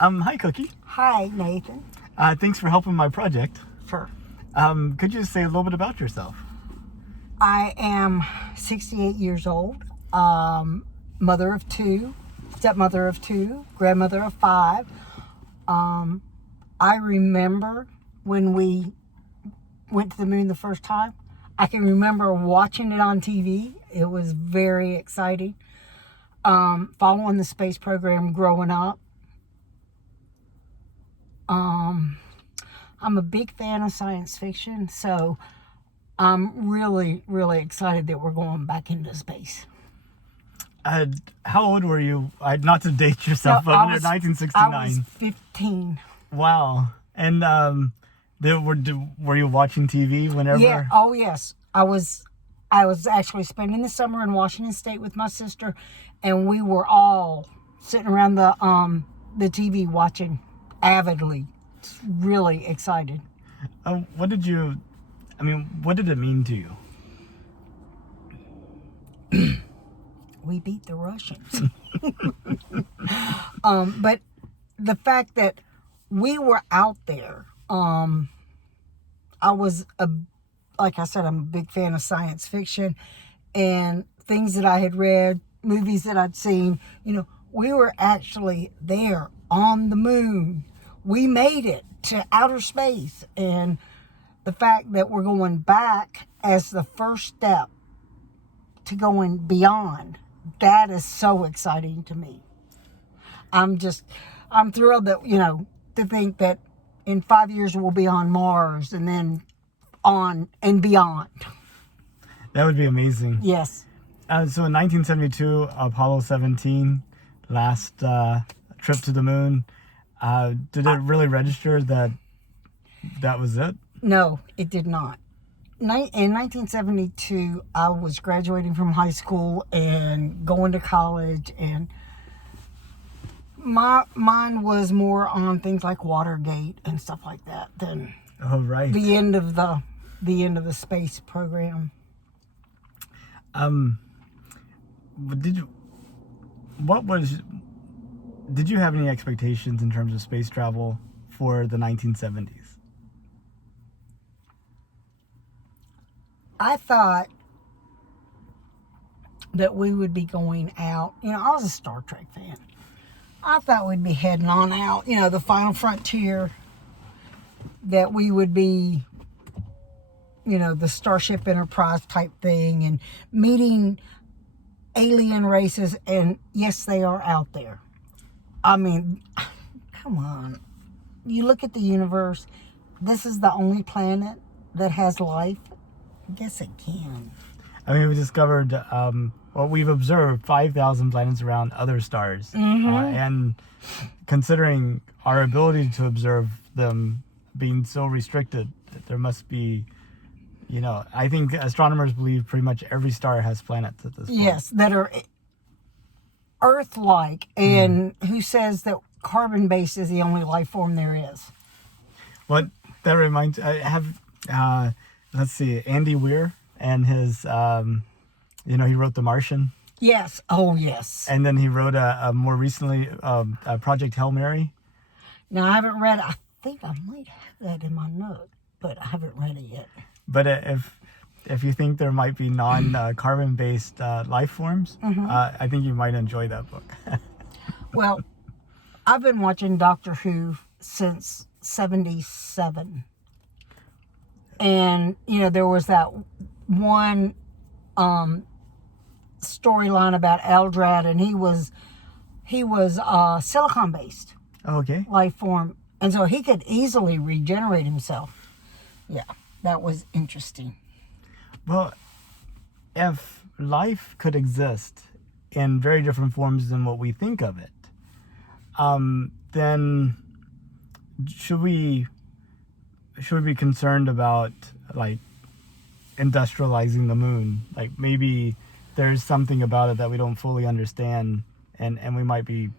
Hi, Cookie. Hi, Nathan. Thanks for helping my project. Sure. Could you say a little bit about yourself? I am 68 years old, mother of two, stepmother of two, grandmother of five. I remember when we went to the moon the first time. I can remember watching it on TV. It was very exciting. Following the space program growing up. I'm a big fan of science fiction, so I'm really, really excited that we're going back into space. How old were you? Not to date yourself, but in 1969. I was 15. Wow. And were you watching TV whenever? Yeah. Oh, yes. I was actually spending the summer in Washington State with my sister, and we were all sitting around the TV watching avidly. Really excited. What did it mean to you? We beat the Russians. But the fact that we were out there, like I said, I'm a big fan of science fiction and things that I had read, movies that I'd seen. We were actually there on the moon. We made it to outer space. And the fact that we're going back as the first step to going beyond, that is so exciting to me. I'm thrilled that, to think that in 5 years we'll be on Mars and then on and beyond. That would be amazing. Yes. So in 1972, Apollo 17, last trip to the moon, did it really register that was it? No, it did not. In 1972, I was graduating from high school and going to college, and mine was more on things like Watergate and stuff like that than the end of the space program. Did you have any expectations in terms of space travel for the 1970s? I thought that we would be going out. I was a Star Trek fan. I thought we'd be heading on out, the final frontier, that we would be, the Starship Enterprise type thing and meeting alien races. And yes, they are out there. I mean, come on. You look at the universe, this is the only planet that has life. I guess it can. We discovered, we've observed 5,000 planets around other stars. Mm-hmm. And considering our ability to observe them being so restricted, there must be, I think astronomers believe pretty much every star has planets at this point. Yes, that are Earth-like, and who says that carbon-based is the only life form there is? What that reminds, let's see, Andy Weir and his, he wrote The Martian. Yes. Oh, yes. And then he wrote more recently, Project Hail Mary. Now, I haven't read it. I think I might have that in my note, but I haven't read it yet. But if you think there might be non-carbon-based life forms, I think you might enjoy that book. Well, I've been watching Doctor Who since 1977. And, there was that one storyline about Eldrad, and he was silicon-based life form. And so he could easily regenerate himself. Yeah, that was interesting. Well, if life could exist in very different forms than what we think of it, then should we be concerned about industrializing the moon? Maybe there's something about it that we don't fully understand, and we might be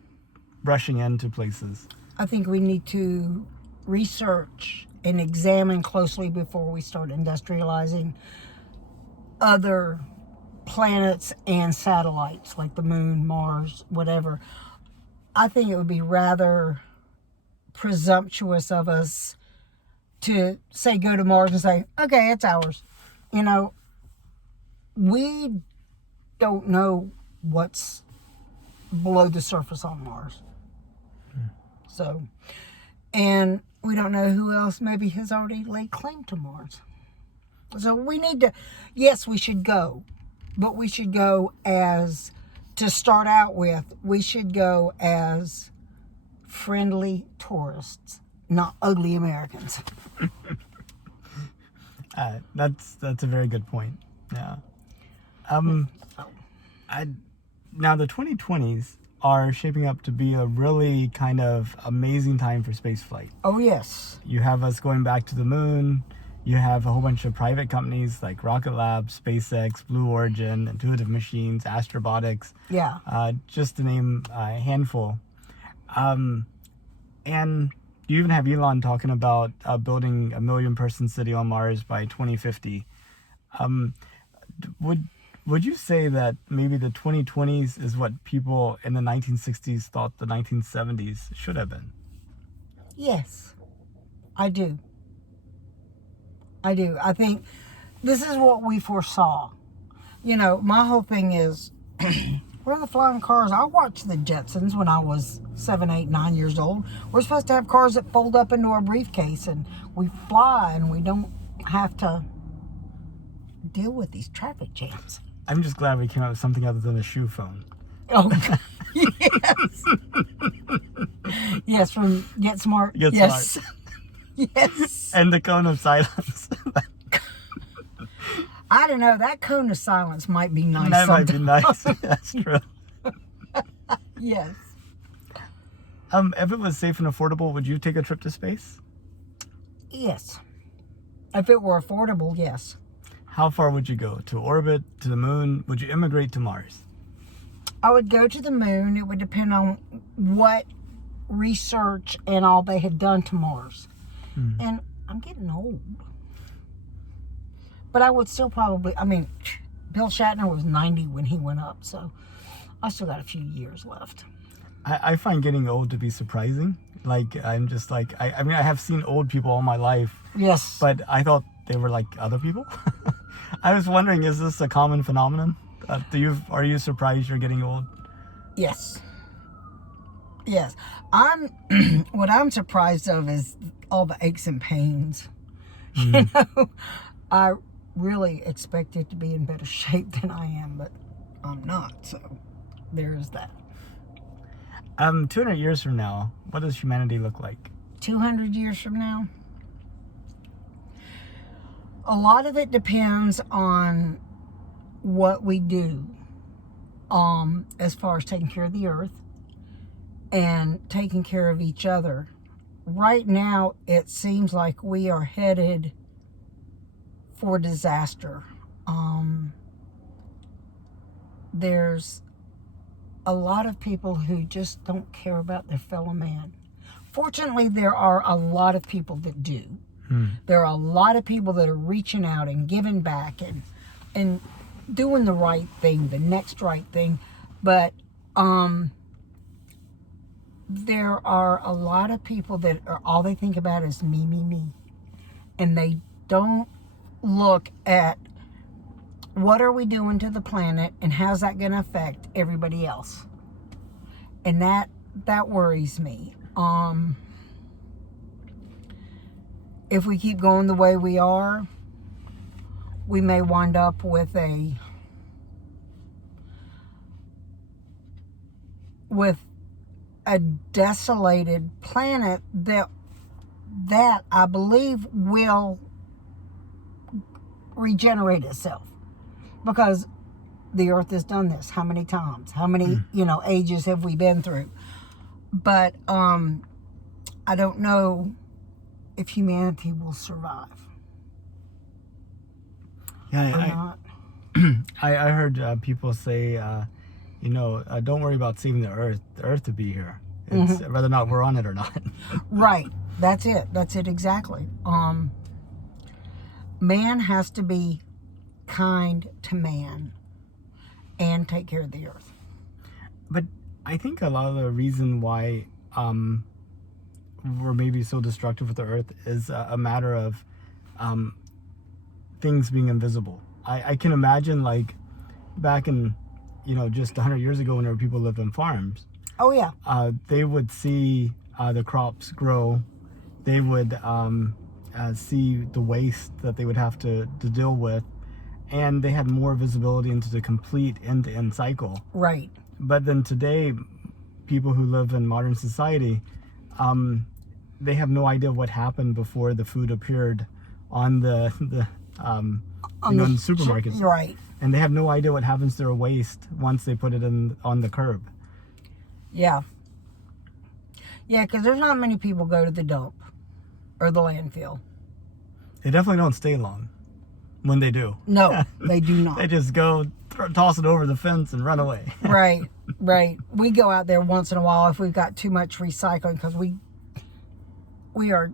rushing into places. I think we need to research and examine closely before we start industrializing other planets and satellites like the moon, Mars, whatever. I think it would be rather presumptuous of us to say go to Mars and say, okay, it's ours. You know, we don't know what's below the surface on Mars. So, and we don't know who else maybe has already laid claim to Mars. So we need to, yes, we should go, but we should go as, to start out with, we should go as friendly tourists, not ugly Americans. That's a very good point. Yeah. Now the 2020s are shaping up to be a really kind of amazing time for spaceflight. Oh, yes. You have us going back to the moon. You have a whole bunch of private companies like Rocket Lab, SpaceX, Blue Origin, Intuitive Machines, Astrobotics. Yeah. Just to name a handful. And you even have Elon talking about building a 1 million-person city on Mars by 2050. Would you say that maybe the 2020s is what people in the 1960s thought the 1970s should have been? Yes, I do. I think this is what we foresaw. You know, my whole thing is, we're in the flying cars. I watched the Jetsons when I was 7, 8, 9 years old. We're supposed to have cars that fold up into a briefcase and we fly and we don't have to deal with these traffic jams. I'm just glad we came up with something other than a shoe phone. Oh, yes. Yes, from Get Smart. Get yes. Smart. Yes. And the cone of silence. I don't know. That cone of silence might be nice. That might sometimes. be nice. That's true. Yes. If it was safe and affordable, would you take a trip to space? Yes. If it were affordable, yes. How far would you go? To orbit? To the moon? Would you immigrate to Mars? I would go to the moon. It would depend on what research and all they had done to Mars. And I'm getting old. But I would still probably, I mean, Bill Shatner was 90 when he went up, so I still got a few years left. I find getting old to be surprising. Like, I'm just like, I mean, I have seen old people all my life. Yes. But I thought they were like other people. I was wondering, is this a common phenomenon? Are you surprised you're getting old? Yes. Yes. What I'm surprised of is all the aches and pains. You know, I really expected to be in better shape than I am, but I'm not. So there's that. 200 years from now, what does humanity look like? 200 years from now? A lot of it depends on what we do as far as taking care of the earth and taking care of each other. Right now, it seems like we are headed for disaster. There's a lot of people who just don't care about their fellow man. Fortunately, there are a lot of people that do. There are a lot of people that are reaching out and giving back and doing the right thing, the next right thing. But there are a lot of people that are, all they think about is me, me, me. And they don't look at what are we doing to the planet and how's that going to affect everybody else. And that worries me. If we keep going the way we are, we may wind up with a desolated planet that I believe will regenerate itself, because the earth has done this how many times, how many ages have we been through. But I don't know if humanity will survive. Yeah, I heard people say, don't worry about saving the earth. The earth will be here. It's whether or not we're on it or not. Right. That's it exactly. Man has to be kind to man and take care of the earth. But I think a lot of the reason why were maybe so destructive with the earth is a matter of things being invisible. I can imagine, like, back in, just 100 years ago when there were people who lived on farms. Oh, yeah. They would see the crops grow. They would see the waste that they would have to deal with. And they had more visibility into the complete end-to-end cycle. Right. But then today, people who live in modern society, they have no idea what happened before the food appeared on the in supermarkets. Right. And they have no idea what happens to their waste once they put it on the curb. Yeah. Yeah, because there's not many people go to the dump or the landfill. They definitely don't stay long when they do. No, they do not. They just go toss it over the fence and run away. Right. We go out there once in a while if we've got too much recycling, because we are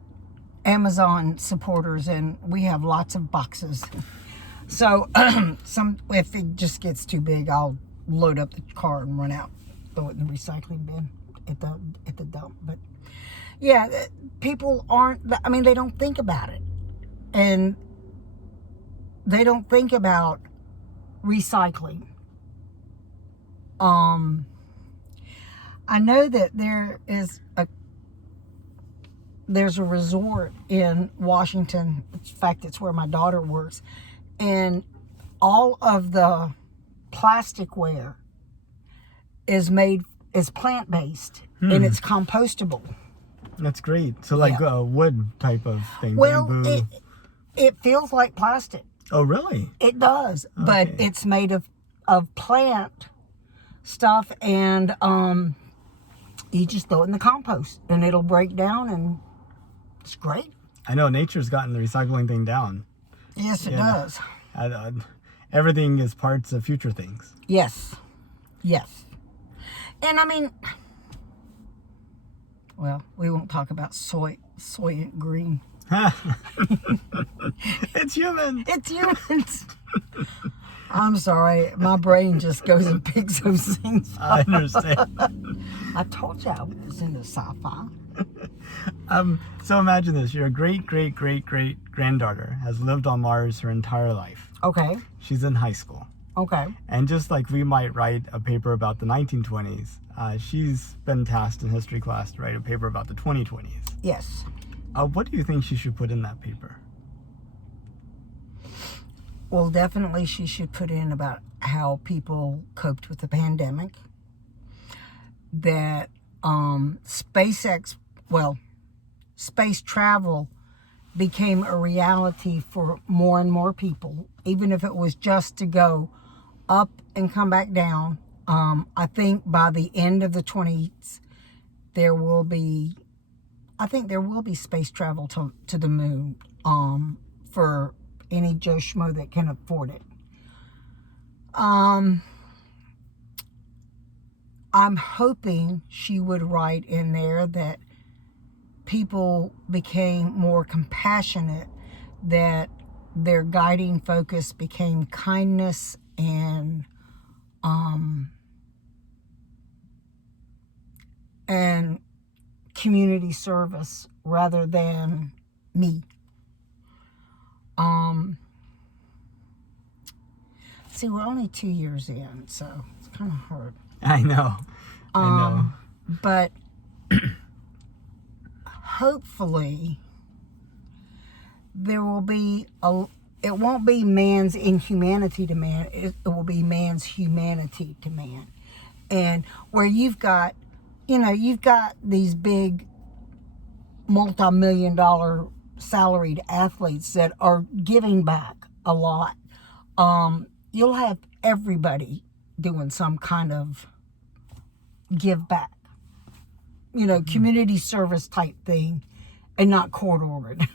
Amazon supporters and we have lots of boxes. So if it just gets too big, I'll load up the car and run out, throw it in the recycling bin at the dump. But yeah, people they don't think about it, and they don't think about recycling. I know that there's a resort in Washington. In fact, it's where my daughter works, and all of the plasticware is plant-based and it's compostable. That's great. So like a wood type of thing. Well, bamboo. it feels like plastic. Oh, really? It does, Okay. but it's made of plant stuff, and you just throw it in the compost and it'll break down, and it's great. I know nature's gotten the recycling thing down. Yes, it does. Everything is parts of future things. Yes. And well, we won't talk about soy and green. It's human. It's humans. I'm sorry. My brain just goes and picks those things up. I understand. I told you I was into sci-fi. So imagine this. Your great-great-great-great-granddaughter has lived on Mars her entire life. Okay. She's in high school. Okay. And just like we might write a paper about the 1920s, she's been tasked in history class to write a paper about the 2020s. Yes. What do you think she should put in that paper? Well, definitely she should put in about how people coped with the pandemic. That space travel became a reality for more and more people, even if it was just to go up and come back down. I think by the end of the 20s, there will be space travel to the moon for any Joe Schmo that can afford it. I'm hoping she would write in there that people became more compassionate, that their guiding focus became kindness and community service rather than me. See, we're only 2 years in, so it's kind of hard. I know. But hopefully there will be it won't be man's inhumanity to man, it will be man's humanity to man. And where you've got these big multi-million-dollar salaried athletes that are giving back a lot. You'll have everybody doing some kind of give back, community service type thing, and not court ordered,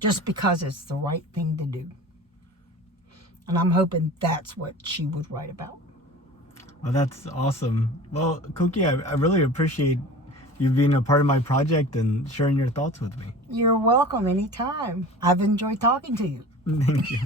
just because it's the right thing to do. And I'm hoping that's what she would write about. Well, that's awesome. Well, Cooki, I really appreciate you being a part of my project and sharing your thoughts with me. You're welcome anytime. I've enjoyed talking to you. Thank you.